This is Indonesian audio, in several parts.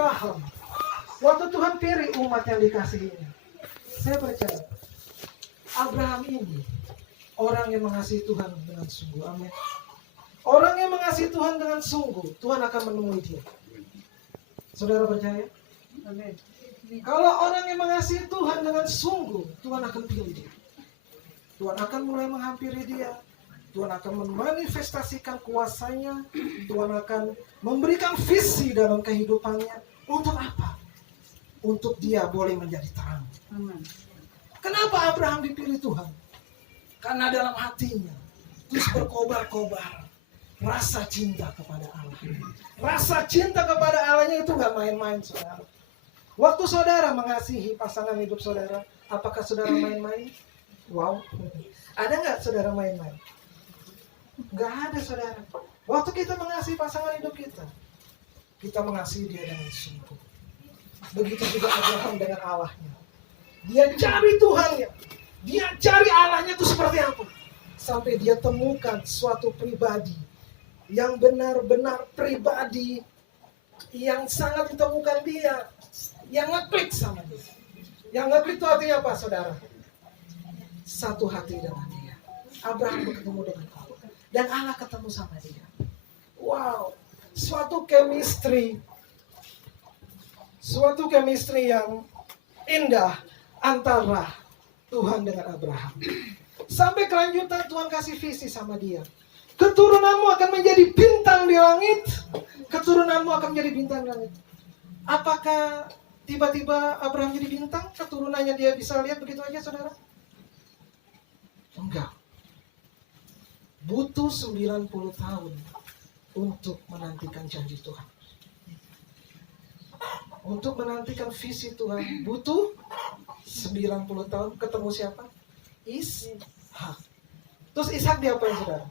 Abraham, waktu Tuhan pilih umat yang dikasihinya, saya percaya Abraham ini orang yang mengasihi Tuhan dengan sungguh. Amin. Orang yang mengasihi Tuhan dengan sungguh, Tuhan akan menemui dia. Saudara percaya? Amin. Kalau orang yang mengasihi Tuhan dengan sungguh, Tuhan akan pilih dia. Tuhan akan mulai menghampiri dia. Tuhan akan memanifestasikan kuasanya. Tuhan akan memberikan visi dalam kehidupannya. Untuk apa? Untuk dia boleh menjadi terang. Kenapa Abraham dipilih Tuhan? Karena dalam hatinya terus berkobar-kobar rasa cinta kepada Allah. Rasa cinta kepada Allahnya itu gak main-main, saudara. Waktu saudara mengasihi pasangan hidup saudara, apakah saudara main-main? Wow, ada gak saudara main-main? Gak ada, saudara. Waktu kita mengasihi pasangan hidup kita mengasihi dia dengan sungguh. Begitu juga Abraham dengan Allahnya. Dia cari Tuhannya, dia cari Allahnya itu seperti apa, sampai dia temukan suatu pribadi yang benar-benar pribadi, yang sangat ditemukan dia, yang ngeklik sama dia. Yang ngeklik itu artinya apa, saudara? Satu hati dengan dia. Abraham bertemu dengan Allah, dan Allah ketemu sama dia. Wow, suatu chemistry yang indah antara Tuhan dengan Abraham. Sampai kelanjutan Tuhan kasih visi sama dia. Keturunanmu akan menjadi bintang di langit. Keturunanmu akan menjadi bintang di langit. Apakah tiba-tiba Abraham jadi bintang? Keturunannya dia bisa lihat begitu aja, saudara? Enggak. Butuh 90 tahun untuk menantikan janji Tuhan. Untuk menantikan visi Tuhan butuh 90 tahun. Ketemu siapa? Ishak. Terus Ishak diapain, saudara?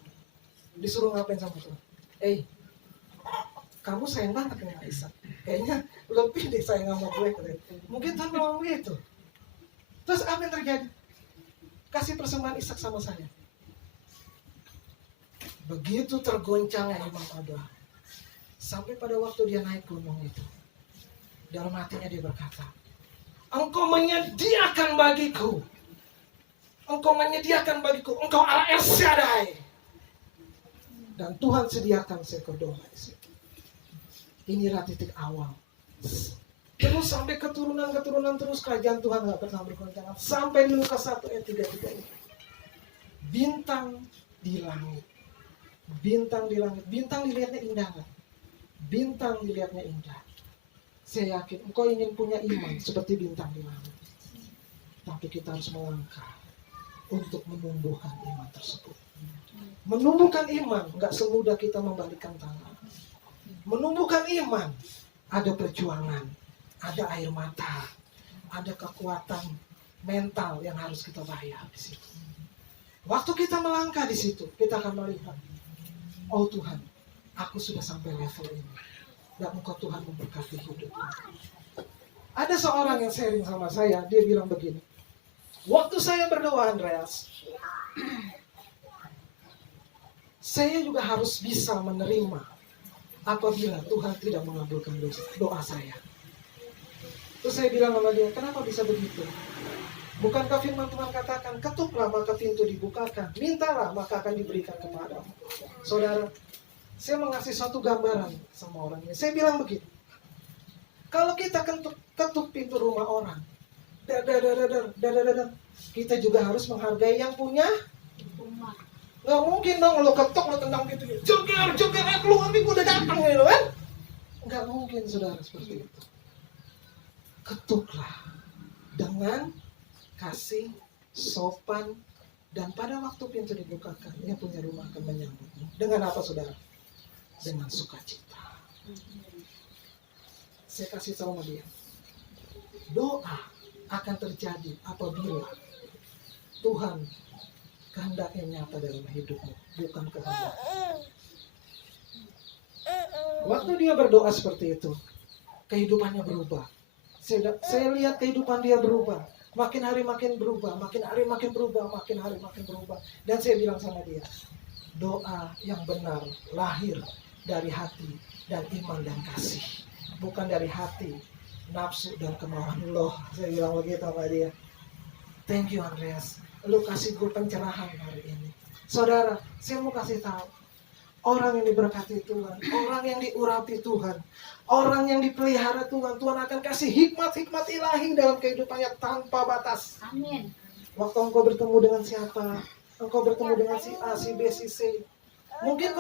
Disuruh ngapain sama Tuhan? Kamu sayang banget dengan Ishak. Kayaknya lebih deh sayang sama gue. Mungkin Tuhan ngomong gitu. Terus apa yang terjadi? Kasih persembahan Ishak sama saya. Begitu tergoncangnya iman Abraham. Sampai pada waktu dia naik gunung itu, dalam hatinya dia berkata, Engkau menyediakan bagiku. Engkau menyediakan bagiku. Engkau Allah El Shaddai. Dan Tuhan sediakan seekor domba di situ. Inilah titik awal. Terus sampai keturunan terus kerajaan Tuhan gak pernah bergoncang. Sampai di Lukas 1 ayat 33 ini. Bintang di langit. Bintang di langit. Bintang dilihatnya indah kan? Bintang dilihatnya indah. Saya yakin engkau ingin punya iman seperti bintang di langit. Tapi kita harus melangkah untuk menumbuhkan iman tersebut. Menumbuhkan iman gak semudah kita membalikkan tangan. Menumbuhkan iman ada perjuangan, ada air mata, ada kekuatan mental yang harus kita bayar di situ. Waktu kita melangkah di situ, kita akan melihat, oh Tuhan, aku sudah sampai level ini. Dan Engkau Tuhan memberkati hidupku. Ada seorang yang sharing sama saya, dia bilang begini. Waktu saya berdoa, Andreas, saya juga harus bisa menerima apabila Tuhan tidak mengabulkan doa saya. Terus saya bilang sama dia, kenapa bisa begitu? Bukankah firman Tuhan katakan, ketuklah maka pintu dibukakan, mintalah maka akan diberikan kepadamu. Saudara, saya mengasih suatu gambaran sama orang ini. Saya bilang begini, kalau kita ketuk pintu rumah orang, kita juga harus menghargai yang punya rumah. Gak mungkin dong lo ketok, lo tendang gitu. Joker, keluar nih, gue udah datang gitu kan. Gak mungkin, saudara, seperti itu. Ketuklah dengan kasih, sopan, dan pada waktu pintu dibukakan, yang punya rumah akan menyambutmu. Dengan apa, saudara? Dengan sukacita. Saya kasih tahu sama dia, doa akan terjadi apabila Tuhan kehendaknya nyata dalam hidupmu, bukan kehendak. Waktu dia berdoa seperti itu, kehidupannya berubah. Saya lihat kehidupan dia berubah. Makin hari makin berubah, makin hari makin berubah, makin hari makin berubah. Dan saya bilang sama dia, doa yang benar lahir dari hati dan iman dan kasih. bukan dari hati, nafsu dan kemauan lo. Saya bilang begitu sama dia. Thank you Andreas, lu kasih gue pencerahan hari ini. Saudara, saya mau kasih tahu, orang yang diberkati Tuhan, orang yang diurapi Tuhan, orang yang dipelihara Tuhan, Tuhan akan kasih hikmat-hikmat ilahi dalam kehidupannya tanpa batas. Amin. Waktu engkau bertemu dengan siapa, engkau bertemu dengan si A, si B, si C. Mungkin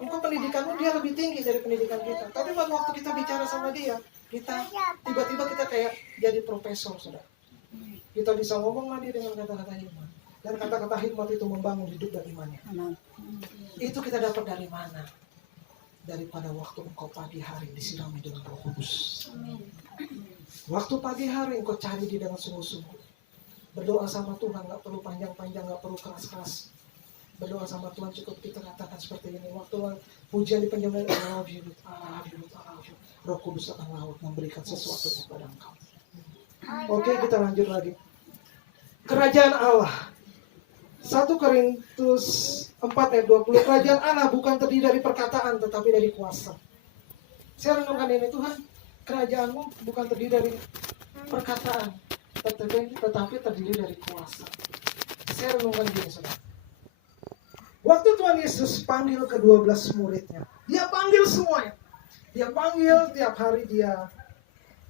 engkau pendidikanmu dia lebih tinggi dari pendidikan kita. Tapi pada waktu kita bicara sama dia, kita tiba-tiba kita kayak jadi profesor, saudara. Kita bisa ngomong sama dia dengan kata-kata hikmat. Dan kata-kata hikmat itu membangun hidup dan imannya. Itu kita dapat dari mana? Daripada waktu engkau pagi hari disirami dengan Roh Kudus. Waktu pagi hari engkau cari dia dengan sungguh-sungguh. Berdoa sama Tuhan, gak perlu panjang-panjang, gak perlu keras-keras. Berdoa sama Tuhan cukup kita katakan seperti ini. Waktu pujian dipanjangkan, I love you, I love you, I love you. Roh Kudus akan laut memberikan sesuatu kepada engkau. Oke, kita lanjut lagi. Kerajaan Allah. 1 Korintus 4 ayat 20. Kerajaan Allah bukan terdiri dari perkataan tetapi dari kuasa. Saya renungkan ini, Tuhan, kerajaanmu bukan terdiri dari perkataan tetapi terdiri dari kuasa. Saya renungkan gini, saudara. Waktu Tuhan Yesus panggil ke-12 muridnya, dia panggil semuanya. Dia panggil tiap hari, dia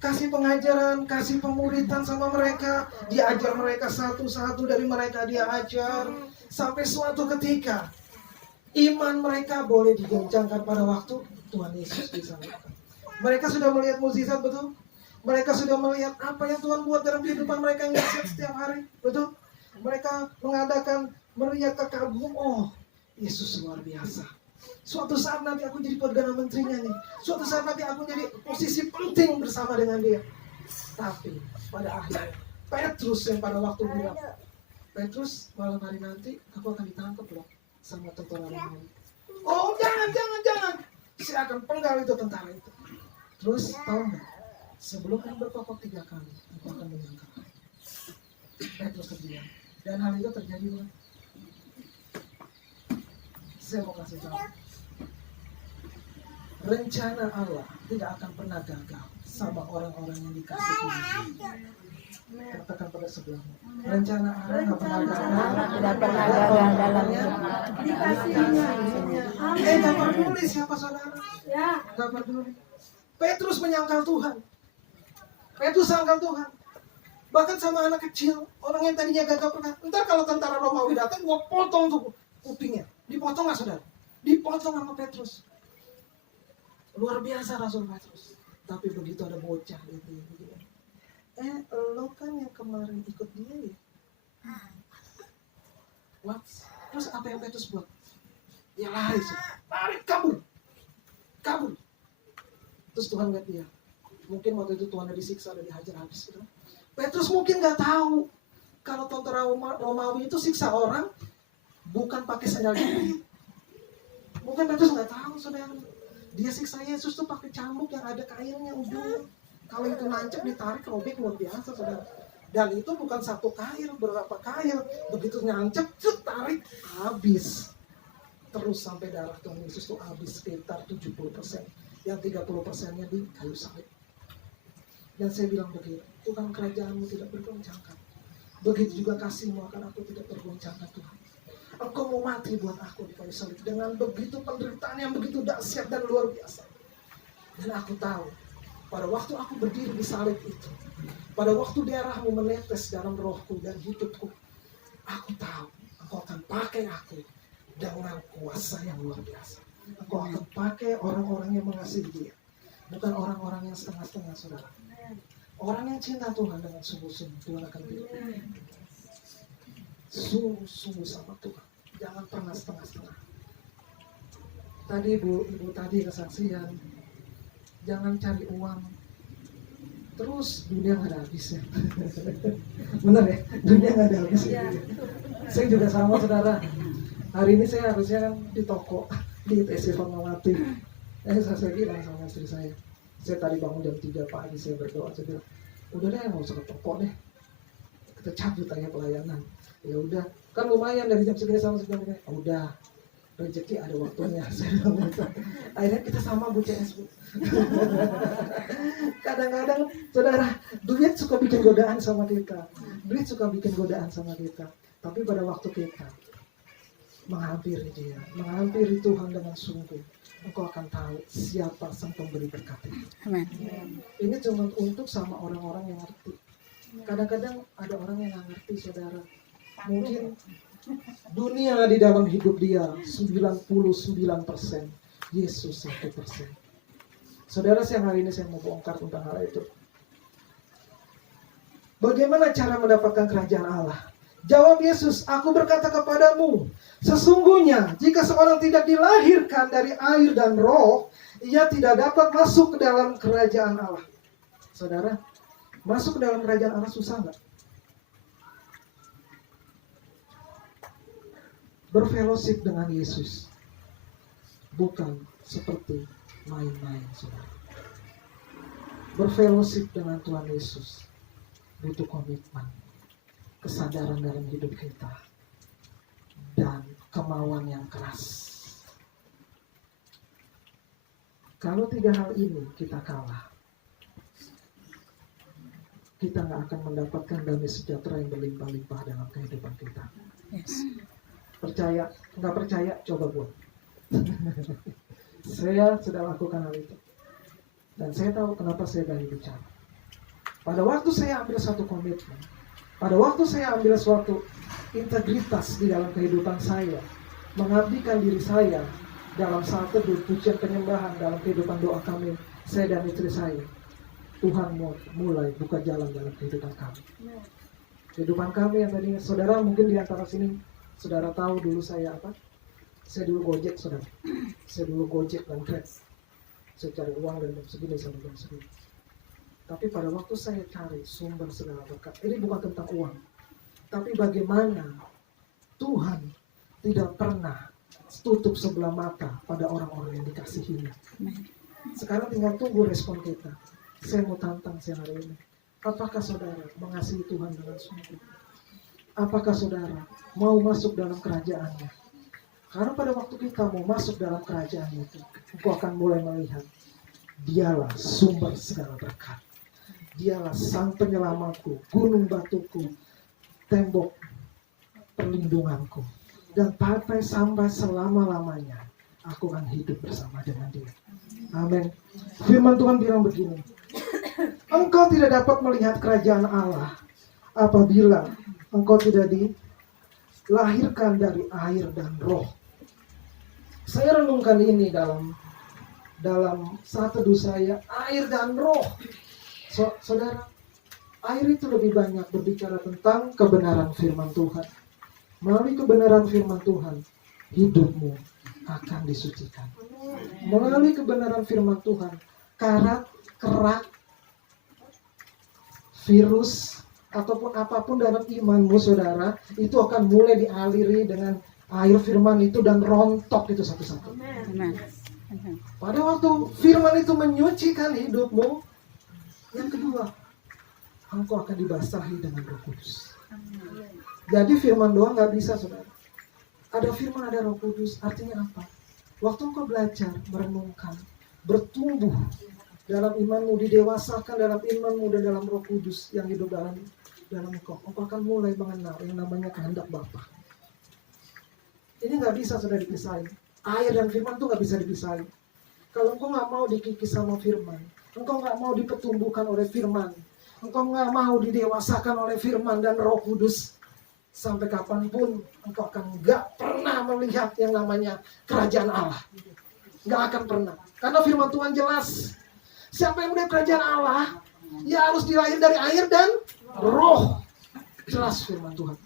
kasih pengajaran, kasih pemuritan sama mereka. Dia ajar mereka satu-satu dari mereka, dia ajar. Sampai suatu ketika, iman mereka boleh digoncangkan pada waktu Tuhan Yesus disalibkan. Mereka sudah melihat mukjizat, betul? Mereka sudah melihat apa yang Tuhan buat dalam kehidupan mereka yang dahsyat setiap hari, betul? Mereka mengadakan meriah kekagum, oh, Yesus luar biasa. Suatu saat nanti aku jadi perdana menterinya nih. Suatu saat nanti aku jadi posisi penting bersama dengan dia. Tapi pada akhirnya Petrus yang pada waktu bilang, Petrus, malam hari nanti aku akan ditangkap loh sama tentara Romawi. Oh jangan. Saya akan penggal itu tentara itu. Terus tahu nggak? Sebelum yang berkokok 3 kali, aku akan menyangkal. Petrus terdiam. Dan hal itu terjadi loh. Saya mau kasih tahu. Rencana Allah tidak akan pernah gagal sama orang-orang yang dikasih Tuhan. Katakan pada sebelahmu. Rencana Allah tidak pernah gagal. Tidak pernah gagal dalam dikasihnya. Gak peduli siapa saudara. Gak peduli. Petrus menyangkal Tuhan. Petrus sangkal Tuhan. Bahkan sama anak kecil, orang yang tadinya gagal pernah. Ntar kalau tentara Romawi datang, gua potong tuh kupingnya. Dipotong nggak saudara? Dipotong sama Petrus. Luar biasa Rasul Petrus. Tapi begitu ada bocah gitu. Lo kan yang kemarin ikut dia ya? What? Terus apa yang Petrus buat? Dia lari, kabur. Terus Tuhan lihat dia. Mungkin waktu itu Tuhan ada disiksa, ada dihajar habis gitu. Petrus mungkin nggak tahu kalau tentara Romawi itu siksa orang bukan pakai sandal jepit. Mungkin Petrus nggak tahu, saudara. Dia siksa Yesus tuh pakai cambuk yang ada kainnya ujungnya. Kalau itu nancep ditarik robek luar biasa, saudara. Dan itu bukan satu kail, beberapa kail. Begitu nancep, tarik habis. Terus sampai darah Tuhan Yesus tuh habis sekitar 70%. Yang 30%-nya di kayu salib. Dan saya bilang begitu, Tuhan kerajaanmu tidak bergoncangkan. Begitu juga kasihmu akan aku tidak bergoncangkan Tuhan. Engkau mau mati buat aku di kayu salib dengan begitu penderitaan yang begitu dahsyat dan luar biasa. Dan aku tahu, pada waktu aku berdiri di salib itu, pada waktu darahmu menetes dalam rohku dan hidupku, aku tahu engkau akan pakai aku dengan kuasa yang luar biasa. Engkau akan pakai orang-orang yang mengasihi dia, bukan orang-orang yang setengah-setengah, saudara. Orang yang cinta Tuhan dengan sungguh-sungguh, Tuhan akan pilih. Sungguh-sungguh sama Tuhan. Jangan pernah setengah-setengah. Tadi ibu tadi kesaksian. Jangan cari uang. Terus dunia gak ada habisnya. Benar ya? Dunia gak ada habisnya. Saya juga sama, saudara. Hari ini saya harusnya kan di toko, di ITC Fatmawati. Saya bilang sama istri saya. Saya tadi bangun jam 3 pagi, saya berdoa, saya bilang, udah deh nggak usah ke toko deh, kita cabut aja pelayanan. Ya udah, kan lumayan dari jam segini sampai jam segini. Udah, rezeki ada waktunya. Saya bilang gitu. Akhirnya kita sama Bu CS, Bu. Kadang-kadang saudara, duit suka bikin godaan sama kita. Duit suka bikin godaan sama kita. Tapi pada waktu kita menghampiri dia, menghampiri Tuhan dengan sungguh, engkau akan tahu siapa sang pemberi berkat itu. Amin. Ini cuma untuk sama orang-orang yang ngerti. Kadang-kadang ada orang yang nggak ngerti, saudara. Mungkin dunia di dalam hidup dia 99%, Yesus 1%. Saudara, siang hari ini saya mau bongkar tentang hal itu. Bagaimana cara mendapatkan kerajaan Allah? Jawab Yesus, aku berkata kepadamu, sesungguhnya jika seorang tidak dilahirkan dari air dan roh, ia tidak dapat masuk ke dalam kerajaan Allah. Saudara, masuk ke dalam kerajaan Allah susah nggak? Berfellowship dengan Yesus bukan seperti main-main, saudara. Berfellowship dengan Tuhan Yesus butuh komitmen, kesadaran dalam hidup kita, dan kemauan yang keras. Kalau 3 hal ini kita kalah, kita nggak akan mendapatkan damai sejahtera yang berlimpah-limpah dalam kehidupan kita. Yes. Percaya, nggak percaya, coba buat. Saya sudah lakukan hal itu. Dan saya tahu kenapa saya berani bicara. Pada waktu saya ambil satu komitmen, pada waktu saya ambil suatu integritas di dalam kehidupan saya, mengabdikan diri saya dalam satu pujian penyembahan dalam kehidupan doa kami, saya dan istri saya, Tuhan mulai buka jalan dalam kehidupan kami. Kehidupan kami yang tadinya, saudara mungkin di antara sini, saudara tahu dulu saya apa? Saya dulu Gojek, saudara. Saya dulu Gojek dan Grab. Saya cari uang dari jam segini sampai jam segini. Tapi pada waktu saya cari sumber segala berkat, ini bukan tentang uang. Tapi bagaimana Tuhan tidak pernah tutup sebelah mata pada orang-orang yang dikasihinya. Sekarang tinggal tunggu respon kita. Saya mau tantang siang hari ini. Apakah saudara mengasihi Tuhan dengan sungguh? Apakah saudara mau masuk dalam kerajaannya? Karena pada waktu kita mau masuk dalam kerajaan itu, engkau akan mulai melihat, dialah sumber segala berkat. Dialah sang penyelamatku, gunung batuku, tembok perlindunganku. Dan sampai selama-lamanya, aku akan hidup bersama dengan dia. Amin. Firman Tuhan bilang begini, engkau tidak dapat melihat kerajaan Allah apabila engkau tidak dilahirkan dari air dan roh. Saya renungkan ini dalam saat teduh saya, air dan roh. Saudara, air itu lebih banyak berbicara tentang kebenaran firman Tuhan. Melalui kebenaran firman Tuhan, hidupmu akan disucikan. Melalui kebenaran firman Tuhan, karat, kerak, virus, ataupun apapun dalam imanmu, saudara, itu akan mulai dialiri dengan air firman itu dan rontok itu satu-satu. Amen. Pada waktu firman itu menyucikan hidupmu, yang kedua, engkau akan dibasahi dengan Roh Kudus. Jadi firman doang nggak bisa, saudara. Ada firman, ada Roh Kudus. Artinya apa? Waktu engkau belajar, merenungkan, bertumbuh dalam imanmu, didewasakan dalam imanmu dan dalam Roh Kudus yang hidup dalam engkau akan mulai mengenal yang namanya kehendak Bapa. Ini nggak bisa sudah dipisahin. Air dan firman itu nggak bisa dipisahin. Kalau engkau nggak mau dikikis sama firman, engkau nggak mau dipertumbuhkan oleh firman, engkau nggak mau didewasakan oleh firman dan Roh Kudus, sampai kapanpun engkau akan nggak pernah melihat yang namanya kerajaan Allah. Nggak akan pernah. Karena firman Tuhan jelas. Siapa yang melihat kerajaan Allah, ia harus dilahir dari air dan roh. Jelas firman Tuhan.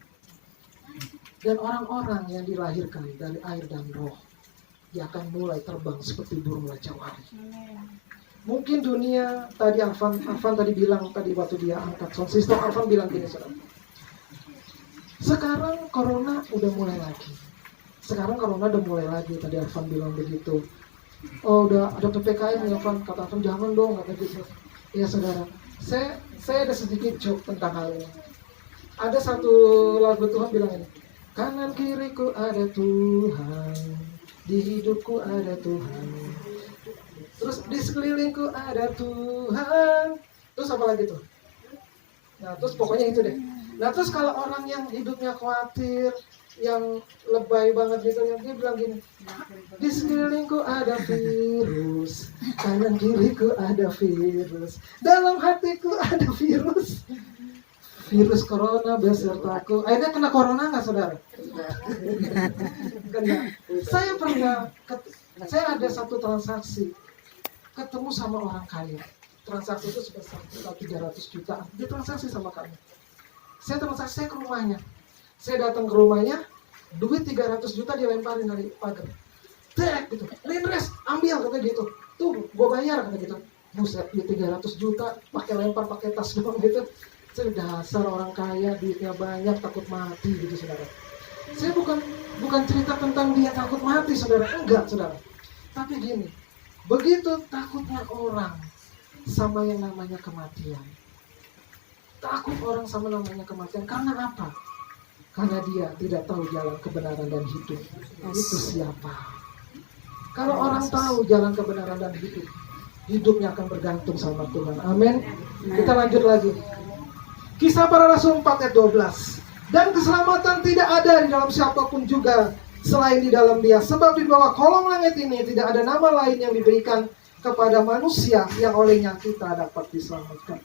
Dan orang-orang yang dilahirkan dari air dan roh, dia akan mulai terbang seperti burung lacawari. Mungkin dunia, tadi Arfan tadi bilang, tadi waktu dia angkat sound system, Arfan bilang gini, saudara. Sekarang corona udah mulai lagi. Tadi Arfan bilang begitu. Oh, udah ada PPKM ya, Arfan. Kata Arfan, jangan dong, kata gitu. Ya saudara, saya ada sedikit joke tentang hal ini. Ada satu lagu Tuhan bilang ini, kanan kiriku ada Tuhan, di hidupku ada Tuhan. Terus di sekelilingku ada Tuhan. Terus apa lagi tuh? Nah, terus pokoknya itu deh. Nah, terus kalau orang yang hidupnya khawatir, yang lebay banget gitu, yang dia bilang gini, di sekelilingku ada virus, kanan kiriku ada virus, dalam hatiku ada virus, virus corona besertaku. Akhirnya kena corona nggak, saudara? Kena. Saya ada satu transaksi, ketemu sama orang kaya. Transaksi itu sebesar 300 juta. Dia transaksi sama kami. Saya transaksi ke rumahnya. Saya datang ke rumahnya, duit 300 juta dilemparin dari pagar. Tek gitu. Lindres, ambil kata gitu. Tuh, gue bayar kata gitu. Buset, duit 300 juta pakai lempar pakai tas doang gitu. Saya dasar orang kaya, duitnya banyak, takut mati gitu, saudara. Saya bukan cerita tentang dia takut mati, saudara. Enggak, saudara. Tapi gini, begitu takutnya orang sama yang namanya kematian. Takut orang sama namanya kematian. Karena apa? Karena dia tidak tahu jalan kebenaran dan hidup. Itu siapa? Kalau orang tahu jalan kebenaran dan hidup, hidupnya akan bergantung sama Tuhan. Amin. Kita lanjut lagi. Kisah Para Rasul 4 ayat 12. Dan keselamatan tidak ada di dalam siapapun juga selain di dalam Dia. Sebab di bawah kolong langit ini tidak ada nama lain yang diberikan kepada manusia yang olehnya kita dapat diselamatkan.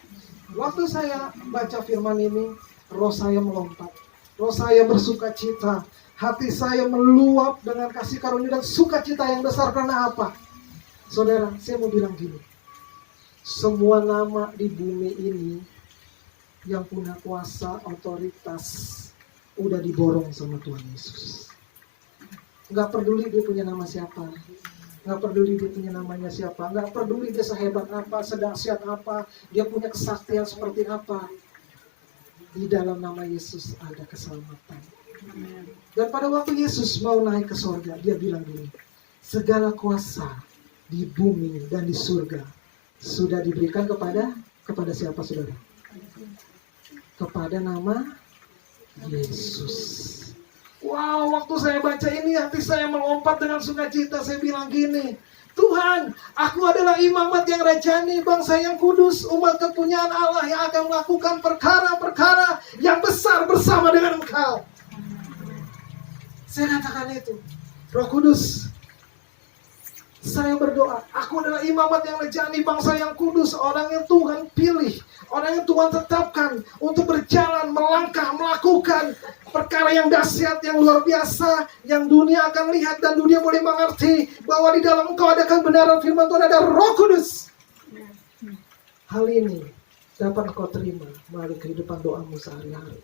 Waktu saya baca firman ini, roh saya melompat, roh saya bersuka cita, hati saya meluap dengan kasih karunia dan sukacita yang besar. Karena apa? Saudara, saya mau bilang gini, semua nama di bumi ini yang punya kuasa, otoritas, udah diborong sama Tuhan Yesus. Gak peduli dia punya nama siapa, gak peduli dia punya namanya siapa, gak peduli dia sehebat apa, sedahsyat apa, dia punya kesaktian seperti apa. Di dalam nama Yesus ada keselamatan. Dan pada waktu Yesus mau naik ke surga, dia bilang gini, segala kuasa di bumi dan di surga sudah diberikan kepada siapa, saudara? Kepada nama Yesus. Wow, waktu saya baca ini hati saya melompat dengan sukacita. Saya bilang gini, Tuhan, aku adalah imamat yang rajani, bangsa yang kudus, umat kepunyaan Allah yang akan melakukan perkara-perkara yang besar bersama dengan Engkau. Saya katakan itu, Roh Kudus, saya berdoa, aku adalah imamat yang rajani, bangsa yang kudus, orang yang Tuhan pilih, orang yang Tuhan tetapkan untuk berjalan, melangkah, melakukan perkara yang dahsyat, yang luar biasa, yang dunia akan lihat dan dunia boleh mengerti bahwa di dalam Engkau ada kebenaran firman Tuhan, ada Roh Kudus. Hal ini dapat Engkau terima melalui kehidupan doamu sehari-hari.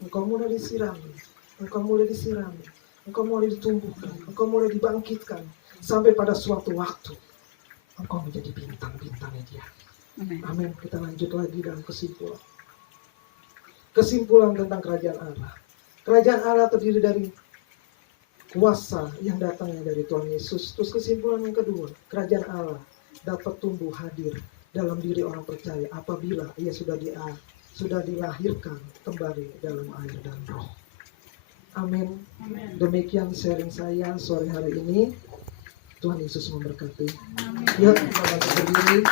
Engkau mulai disirami, engkau mulai disirami, engkau mulai ditumbuhkan, engkau mulai dibangkitkan, sampai pada suatu waktu engkau menjadi bintang-bintangnya Dia. Amin. Kita lanjut lagi dalam kesimpulan. Kesimpulan tentang kerajaan Allah. Kerajaan Allah terdiri dari kuasa yang datangnya dari Tuhan Yesus. Terus kesimpulan yang kedua, kerajaan Allah dapat tumbuh hadir dalam diri orang percaya apabila ia sudah dilahirkan kembali dalam air dan roh. Amin. Demikian sharing saya sore hari ini. Tuhan Yesus memberkati. Ya, kita berdiri.